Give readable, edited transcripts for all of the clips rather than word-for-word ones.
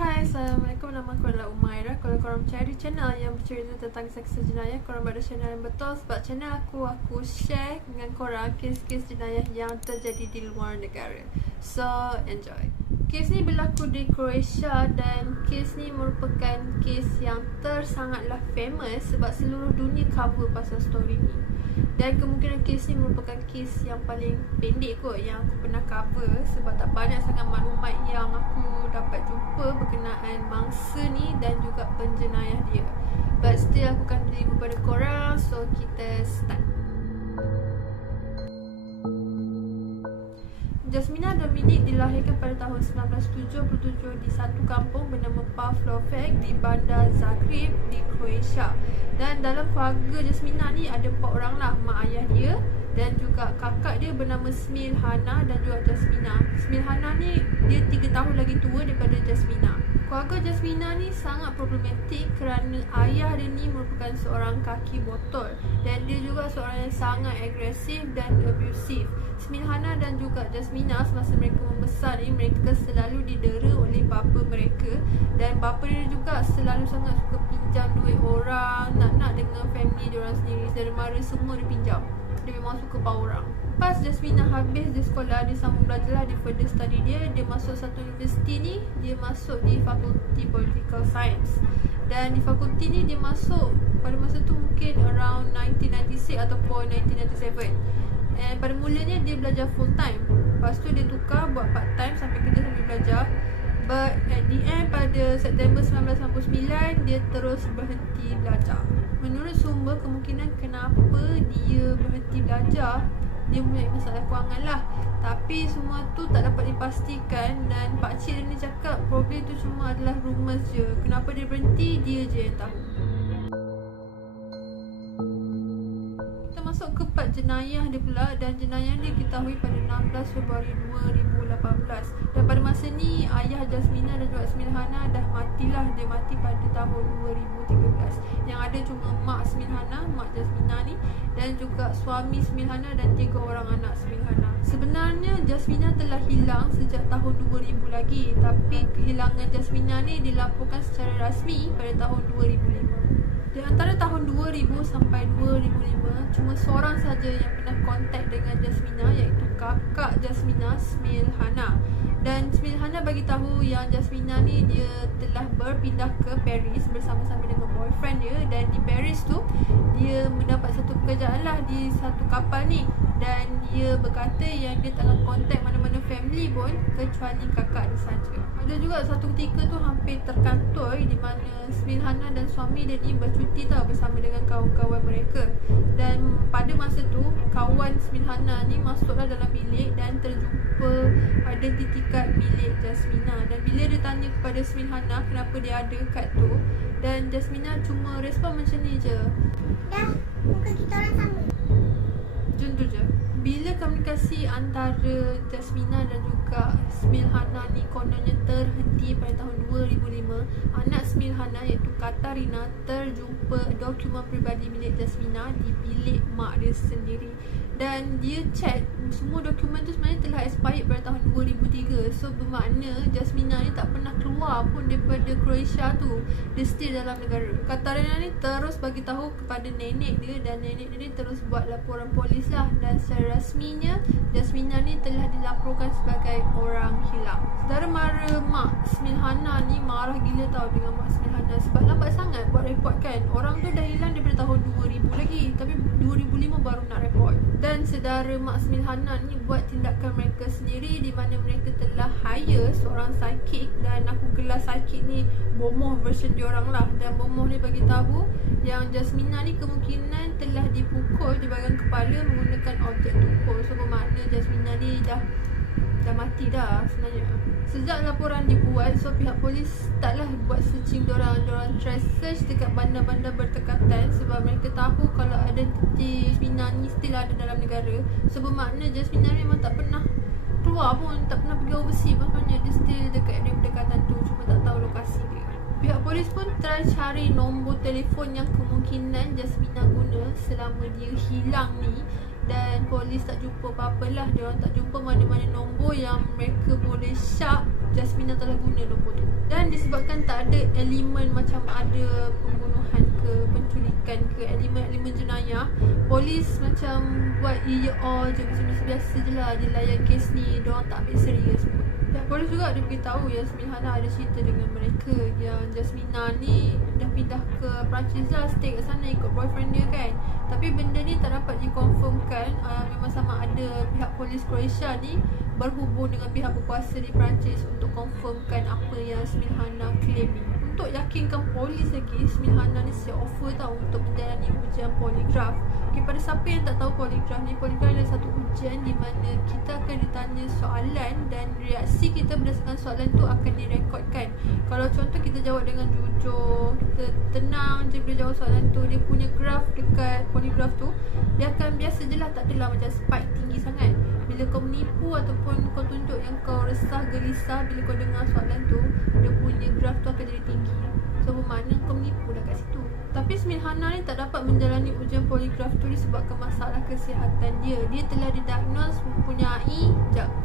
Hai, Assalamualaikum. Nama aku adalah Umairah. Kalau korang mencari channel yang bercerita tentang kisah jenayah, korang berada channel yang betul. Sebab channel aku share dengan korang kes-kes jenayah yang terjadi di luar negara. So, enjoy. Kes ni berlaku di Croatia dan kes ni merupakan kes yang sangatlah famous sebab seluruh dunia cover pasal story ni. Dan kemungkinan kes ni merupakan kes yang paling pendek kot yang aku pernah cover sebab tak banyak sangat maklumat yang aku dapat jumpa berkenaan mangsa ni dan juga penjenayah dia. But still aku akan deliver kepada korang, so kita start. Jasmina Dominik dilahirkan pada tahun 1977 di satu kampung bernama Pavlovek di bandar Zagreb di Croatia. Dan dalam keluarga Jasmina ni ada 4 orang lah, mak ayah dia dan juga kakak dia bernama Smilhana dan juga Jasmina. Smilhana ni dia 3 tahun lagi tua daripada Jasmina. Keluarga Jasmina ni sangat problematik kerana ayah dia ni merupakan seorang kaki botol dan dia juga seorang yang sangat agresif dan abusive. Smilhana dan juga Jasmina semasa mereka membesar ni, mereka selalu didera oleh bapa mereka dan bapa dia juga selalu sangat suka pinjam duit orang, nak dengan family diorang sendiri. Saudara mara semua dia pinjam. Dia memang suka bau orang. Lepas Jasmina habis di sekolah, dia sambung belajar lah di further study dia. Dia masuk satu universiti ni, dia masuk di Fakulti Political Science. Dan di fakulti ni dia masuk pada masa tu mungkin around 1996 ataupun 1997. And pada mulanya dia belajar full time. Lepas tu dia tukar buat part time sampai kerja sambil belajar. But at the end pada September 1999 dia terus berhenti belajar. Menurut sumber, kemungkinan kenapa dia berhenti belajar, dia mempunyai masalah kewangan lah. Tapi semua tu tak dapat dipastikan dan pakcik dia ni cakap probably tu cuma adalah rumours je. Kenapa dia berhenti, dia je yang tahu. Kita masuk ke part jenayah dia pula. Dan jenayah dia diketahui pada 16 Februari 2018. Dan pada masa ni ayah Jasmina dan juga Smilhana dah matilah. Dia mati pada tahun 2013. Yang ada cuma mak Smilhana, mak Jasmina ni, dan juga suami Smilhana dan 3 orang anak Smilhana. Sebenarnya Jasmina telah hilang sejak tahun 2000 lagi, tapi kehilangan Jasmina ni dilaporkan secara rasmi pada tahun 2005. Di antara tahun 2000 sampai 2005, cuma seorang saja yang pernah kontak dengan Jasmina, iaitu kakak Jasmina, Smilhana. Dan Smilhana bagi tahu yang Jasmina ni dia telah berpindah ke Paris bersama-sama dengan boyfriend dia. Dan di Paris tu dia mendapat satu pekerjaan lah di satu kapal ni. Dan dia berkata yang dia tak nak kontak mana-mana family pun kecuali kakak dia saja. Ada juga satu ketika tu hampir terkantoi di mana Smilhana dan suami dia ni bercuti tau bersama dengan kawan-kawan mereka. Dan pada masa tu kawan Smilhana ni masuklah dalam bilik dan terjumpa ada titikat milik Jasmina. Dan bila dia tanya kepada Smilhana kenapa dia ada kad tu, dan Jasmina cuma respon macam ni je, dah, muka kita orang sama. macam tu je. Bila komunikasi antara Jasmina dan juga Smilhana ni kononnya terhenti pada tahun 2005, anak Smilhana iaitu Katarina terjumpa dokumen peribadi milik Jasmina di bilik mak dia sendiri. Dan dia check semua dokumen tu sebenarnya telah expired pada tahun 2003. So bermakna Jasmina ni tak pernah keluar pun daripada Croatia tu. Dia still dalam negara. Katarina ni terus bagi tahu kepada nenek dia dan nenek dia ni terus buat laporan polis lah. Dan secara rasminya Jasmina ni telah dilaporkan sebagai orang hilang. Saudara mara mak Smilhana ni marah gila tau dengan mak Smilhana sebab lambat sangat buat report kan. Orang tu dah hilang daripada tahun 2000 lagi, tapi 2005 baru nak report. Dan saudara mak Smilhana ni buat tindakan mereka sendiri di mana mereka telah hire seorang psychic. Dan aku gelar psychic ni bomoh version diorang lah. Dan bomoh ni bagi tahu yang Jasmina ni kemungkinan telah dipukul di bahagian kepala menggunakan objek tukul. So bermakna Jasmina ni dah mati dah sebenarnya. Sejak laporan dibuat, so pihak polis taklah buat searching diorang try search dekat bandar-bandar berdekatan sebab mereka tahu kalau identiti Jasmina ni still ada dalam negara. So bermakna Jasmina memang tak pernah keluar pun, tak pernah pergi overseas. Maknanya dia still dekat area berdekatan tu, cuma tak tahu lokasi dia. Pihak polis pun try cari nombor telefon yang kemungkinan Jasmina guna selama dia hilang ni. Dan polis tak jumpa apa-apa lah. Diorang tak jumpa mana-mana nombor yang mereka boleh syak Jasmina telah guna nombor tu. Dan disebabkan tak ada elemen macam ada pembunuhan ke, penculikan ke, elemen-elemen jenayah, polis macam buat je macam biasa je lah dia layan kes ni, diorang tak ambil serius pun. Dan polis juga ada beritahu yang Smilhana ada cerita dengan mereka yang Jasmina ni dah pindah ke Perancis lah, stay kat sana ikut boyfriend dia kan. Tapi benda ni tak dapat dikonfirmkan. Memang sama ada pihak polis Croatia ni berhubung dengan pihak berkuasa di Perancis untuk confirmkan apa yang Smilhana claim ni. Untuk yakinkan polis lagi, Smilhana ni siap offer tau untuk menjalani ujian poligraf. Okay, pada siapa yang tak tahu poligraf ni, poligraf adalah satu ujian di mana kita akan ditanya soalan dan reaksi kita berdasarkan soalan tu akan direkodkan. Kalau contoh kita jawab dengan jujur, kita tenang je bila jawab soalan tu, dia punya graf dekat poligraf tu dia akan biasa je lah, tak adalah macam spike tinggi sangat. Bila kau menipu ataupun kau tunjuk yang kau resah, gelisah bila kau dengar soalan tu, dia punya graf tu akan jadi tinggi. So bermakna kau menipu dah kat situ. Tapi Smilhana ni tak dapat menjalani ujian poligraf tu disebabkan masalah kesihatan dia. Dia telah didiagnos mempunyai,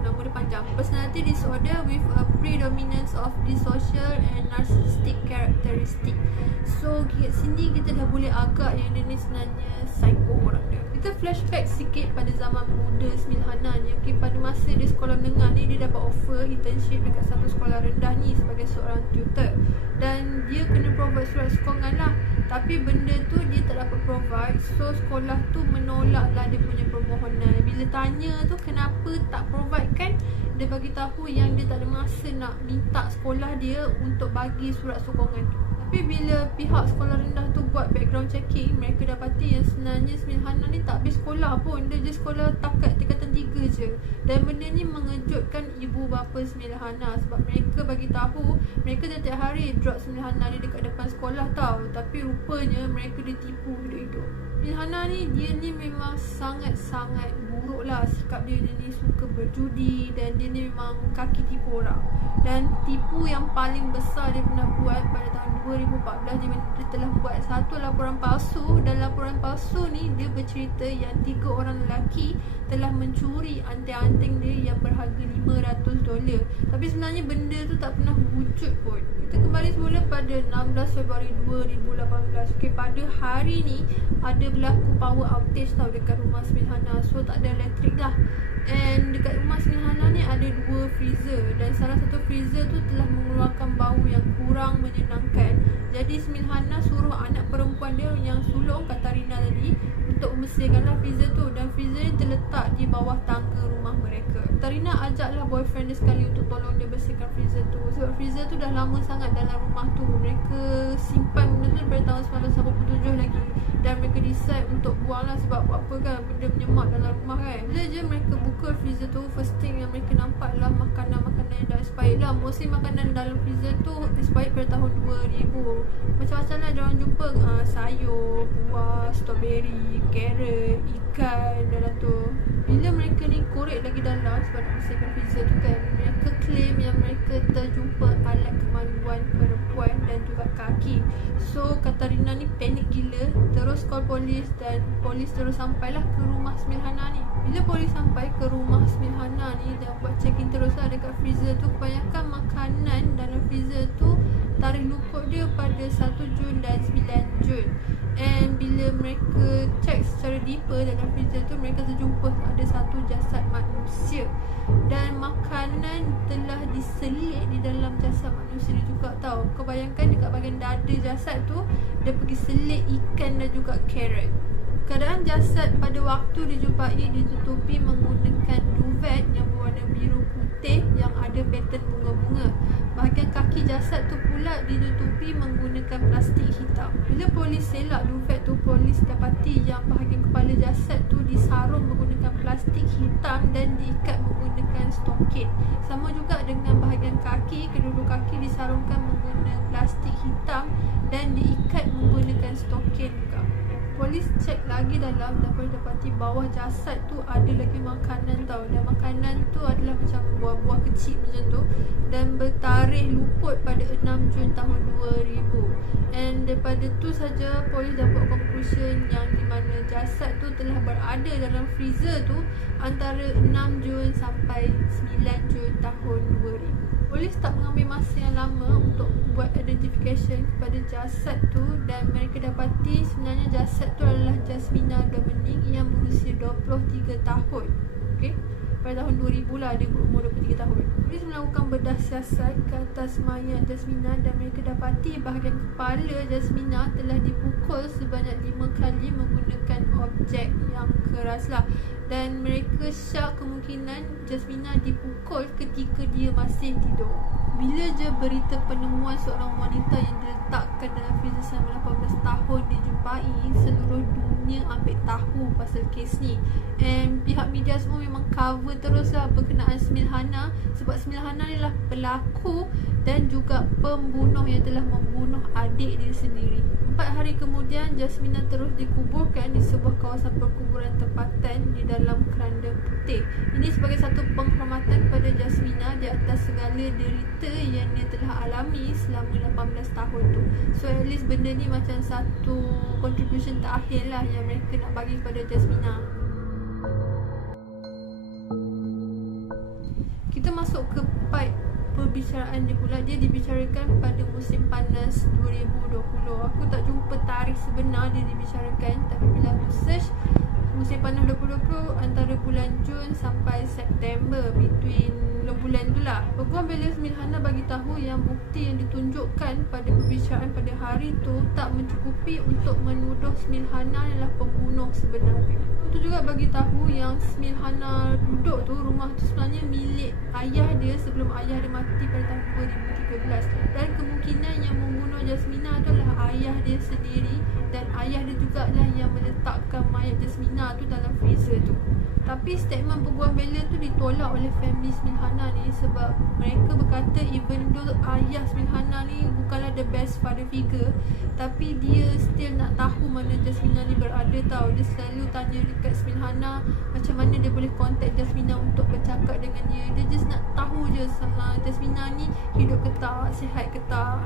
nama dia panjang, personality disorder with a predominance of disocial and narcissistic characteristic. So kat sini kita dah boleh agak yang dia ni sebenarnya psycho orang dia. Kita flashback sikit pada zaman muda Smilhana ni. Okay, pada masa dia sekolah menengah ni, dia dapat offer internship dekat satu sekolah rendah ni sebagai seorang tutor. Dan dia kena provide surat sokongan lah. Tapi benda tu dia tak dapat provide. So sekolah tu menolak lah dia punya permohonan. Bila tanya tu kenapa tak provide kan, dia bagi tahu yang dia tak ada masa nak minta sekolah dia untuk bagi surat sokongan tu. Tapi bila pihak sekolah rendah tu buat background checking, mereka dapati yang sebenarnya Smilhana ni tak habis sekolah pun. Dia je sekolah takat tingkatan 3 je. Dan benda ni mengejutkan ibu bapa Smilhana sebab mereka bagi tahu mereka tiap hari drop Smilhana ni dekat depan sekolah tau. Tapi rupanya mereka ditipu hidup-hidup. Smilhana ni, dia ni memang sangat-sangat buruk lah sikap dia. Dia ni suka berjudi dan dia ni memang kaki tipu orang. Dan tipu yang paling besar dia pernah buat pada tahun 2014, di mana dia telah buat satu laporan palsu. Dan laporan palsu ni dia bercerita yang 3 orang lelaki telah mencuri anting-anting dia yang berharga $500. Tapi sebenarnya benda tu tak pernah wujud pun. Kita kembali semula pada 16 Februari 2018. Okay, pada hari ni ada berlaku power outage tau dekat rumah Smilhana. So tak ada elektrik dah. And dekat rumah Smilhana ni ada 2 freezer. Dan salah satu freezer tu telah mengeluarkan bau yang kurang menyenangkan. Jadi Smilhana suruh anak perempuan dia yang sulung, Katarina tadi, untuk membersihkanlah freezer tu. Dan freezer ni terletak di bawah tangga rumah mereka. Katarina ajaklah boyfriend dia sekali untuk tolong dia bersihkan freezer tu. Sebab freezer tu dah lama sangat dalam rumah tu. Mereka simpan benda tu daripada tahun 1987 lagi. Dan mereka decide untuk buang lah sebab buat apa kan, benda menyemak dalam rumah kan. Bila je mereka buka freezer tu, first thing yang mereka nampak lah makanan-makanan yang dah expired lah. Mostly makanan dalam freezer tu expired pada tahun 2000. Macam-macam lah diorang jumpa, sayur, buah, strawberry, carrot, ikan dalam tu. Bila mereka ni korek lagi dalam sebab nak bersihkan freezer tu kan, mereka claim yang mereka terjumpa alat kemaluan perempuan dan juga kaki. So Katarina ni panik gila, terus call polis dan polis terus sampailah ke rumah Smilhana ni. Bila polis sampai ke rumah Smilhana ni dan buat check-in terus lah dekat freezer tu, kebanyakan makanan dalam freezer tu tarikh luput dia pada 1 Jun dan 9 Jun. And bila mereka check secara deeper dalam freezer tu, mereka terjumpa ada satu jasad manusia. Dan makanan telah diselit di dalam jasad manusia ni juga tau. Kau bayangkan dekat bahagian dada jasad tu, dia pergi selit ikan dan juga carrot. Keadaan jasad pada waktu dijumpai ditutupi menggunakan duvet yang berwarna biru putih yang ada pattern bunga-bunga. Bahagian kaki jasad tu pula ditutupi menggunakan plastik hitam. Bila polis selak duvet tu, polis dapati yang bahagian kepala jasad tu disarung menggunakan plastik hitam dan diikat menggunakan stokin. Sama juga dengan bahagian kaki, kedua-dua kaki disarungkan menggunakan plastik hitam dan diikat menggunakan stokin juga. Polis cek lagi dalam dan boleh dapati bawah jasad tu ada lagi makanan tau. Dan makanan tu adalah macam buah-buah kecil macam tu. Dan bertarikh luput pada 6 Jun tahun 2000. And daripada tu saja polis dapat conclusion yang di mana jasad tu telah berada dalam freezer tu antara 6 Jun sampai 9 Jun tahun 2000. Polis tak mengambil masa yang lama untuk buat identification kepada jasad tu, dan mereka dapati sebenarnya jasad tu adalah Jasmina Dominic yang berusia 23 tahun. Okey, pada tahun 2000 lah dia berumur 23 tahun. Polis melakukan bedah siasat ke atas mayat Jasmina dan mereka dapati bahagian kepala Jasmina telah dipukul sebanyak 5 kali menggunakan objek yang keras lah. Dan mereka syak kemungkinan Jasmina dipukul ketika dia masih tidur. Bila je berita penemuan seorang wanita yang diletakkan dalam freezer selama 18 tahun dijumpai, seluruh dunia ambil tahu pasal kes ni. And pihak media semua memang cover terus lah berkenaan Smilhana, sebab Smilhana ni lah pelaku dan juga pembunuh yang telah membunuh adik dia sendiri. 4 hari kemudian, Jasmina terus dikuburkan di sebuah kawasan perkuburan tempatan di dalam keranda putih. Ini sebagai satu penghormatan kepada Jasmina di atas segala derita yang dia telah alami selama 18 tahun tu. So at least benda ni macam satu contribution terakhir lah yang mereka nak bagi kepada Jasmina. Kita masuk ke part perbicaraan dia pula. Dia dibicarakan pada musim panas 2020. Aku tak jumpa tarikh sebenar dia dibicarakan, tapi bila aku search musim panas 2020 antara bulan Jun sampai September, between bulan tu lah. Peguam bela Smilhana bagi tahu yang bukti yang ditunjukkan pada perbicaraan pada hari tu tak mencukupi untuk menuduh Smilhana adalah pembunuh sebenarnya. Itu juga bagi tahu yang Smilhana duduk tu, rumah tu sebenarnya milik ayah dia sebelum ayah dia mati pada tahun 2013, dan kemungkinan yang membunuh Jasmina adalah ayah dia sendiri, dan ayah dia jugalah yang meletakkan mayat Jasmina tu dalam freezer tu. Tapi statement peguam bela tu ditolak oleh family Smilhana ni, sebab mereka berkata even though ayah Smilhana ni bukanlah the best father figure, tapi dia still nak tahu mana Jasmina ni berada tau. Dia selalu tanya dekat Smilhana macam mana dia boleh contact Jasmina untuk bercakap dengan dia. Dia just nak tahu je Jasmina ni hidup ke tak, sihat ke tak.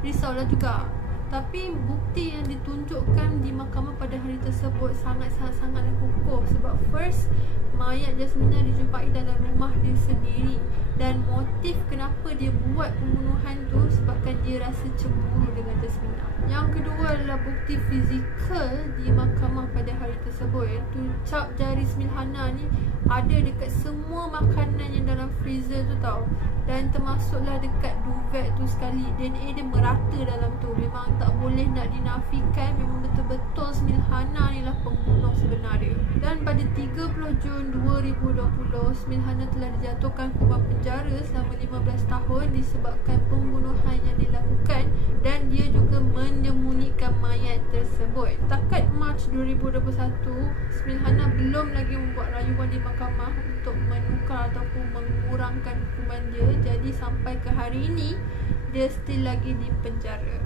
Risaulah juga. Tapi bukti yang ditunjukkan di mahkamah pada hari tersebut sangat-sangatlah kukuh. Sebab first, mayat Jasmina dijumpai dalam rumah dia sendiri, dan motif kenapa dia buat pembunuhan tu sebabkan dia rasa cemburu dengan Jasmina. Yang kedua adalah bukti fizikal di mahkamah pada hari tersebut, iaitu cap jari Smilhana ni ada dekat semua makanan yang dalam freezer tu tau, dan termasuklah dekat duvet tu sekali. DNA dia merata dalam tu. Memang tak boleh nak dinafikan, memang betul-betul Smilhana ni lah pembunuh sebenarnya. Dan pada 30 Jun 2020, Smilhana telah dijatuhkan hukuman penjara selama 15 tahun disebabkan pembunuhan yang dilakukan, dan dia juga menyembunyikan mayat tersebut. Takat Mac 2021, Smilhana belum lagi membuat rayuan di mahkamah untuk menukar ataupun mengurangkan hukuman dia. Jadi sampai ke hari ini dia still lagi di penjara.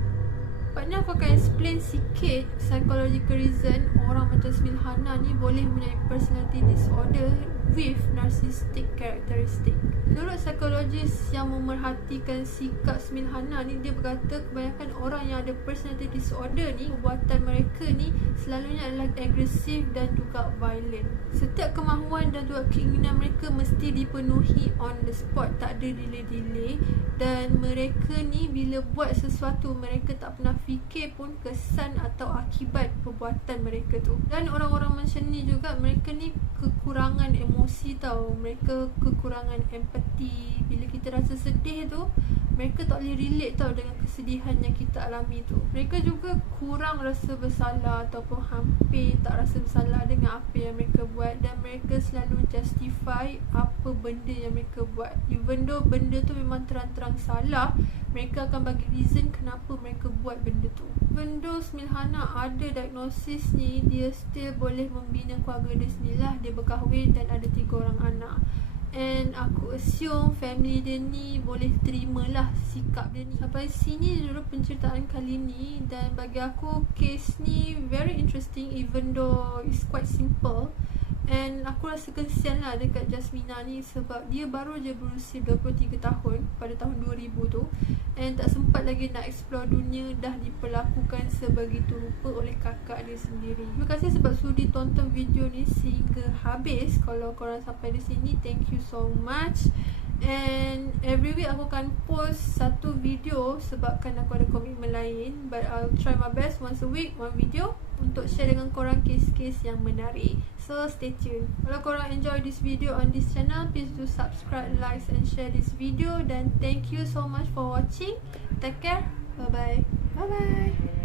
Nampaknya aku akan explain sikit psychological reason orang macam Smilhana ni boleh mempunyai personality disorder with narcissistic characteristic. Menurut psikologis yang memerhatikan sikap Smilhana ni, dia berkata kebanyakan orang yang ada personality disorder ni, buatan mereka ni selalunya adalah agresif dan juga violent. Setiap kemahuan dan juga keinginan mereka mesti dipenuhi on the spot, tak ada delay-delay. Dan mereka ni bila buat sesuatu, mereka tak pernah fikir pun kesan atau akibat perbuatan mereka tu. Dan orang-orang macam ni juga, mereka ni kekurangan emosi tau. Mereka kekurangan empati. Bila kita rasa sedih tu, mereka tak boleh relate tau dengan kesedihan yang kita alami tu. Mereka juga kurang rasa bersalah ataupun hampir tak rasa bersalah dengan apa yang mereka buat, dan mereka selalu justify apa benda yang mereka buat. Even though benda tu memang terang-terang salah, mereka akan bagi reason kenapa mereka buat benda tu. Even though Smilhana ada diagnosis ni, dia still boleh membina keluarga dia sendirilah. Dia berkahwin dan ada 3 orang anak. And aku assume family dia ni boleh terimalah sikap dia ni. Sampai sini dulu penceritaan kali ni, dan bagi aku case ni very interesting even though it's quite simple. And aku rasa kesian lah dekat Jasmina ni, sebab dia baru je berusia 23 tahun pada tahun 2000 tu, and tak sempat lagi nak explore dunia, dah diperlakukan sebegitu rupa oleh kakak dia sendiri. Terima kasih sebab sudi tonton video ni sehingga habis. Kalau korang sampai di sini, thank you so much. And every week aku akan post satu video sebabkan aku ada komitmen lain. But I'll try my best once a week, one video untuk share dengan korang kes-kes yang menarik. So stay tuned. Kalau korang enjoy this video on this channel, please do subscribe, like and share this video. Dan thank you so much for watching. Take care. Bye bye. Bye bye.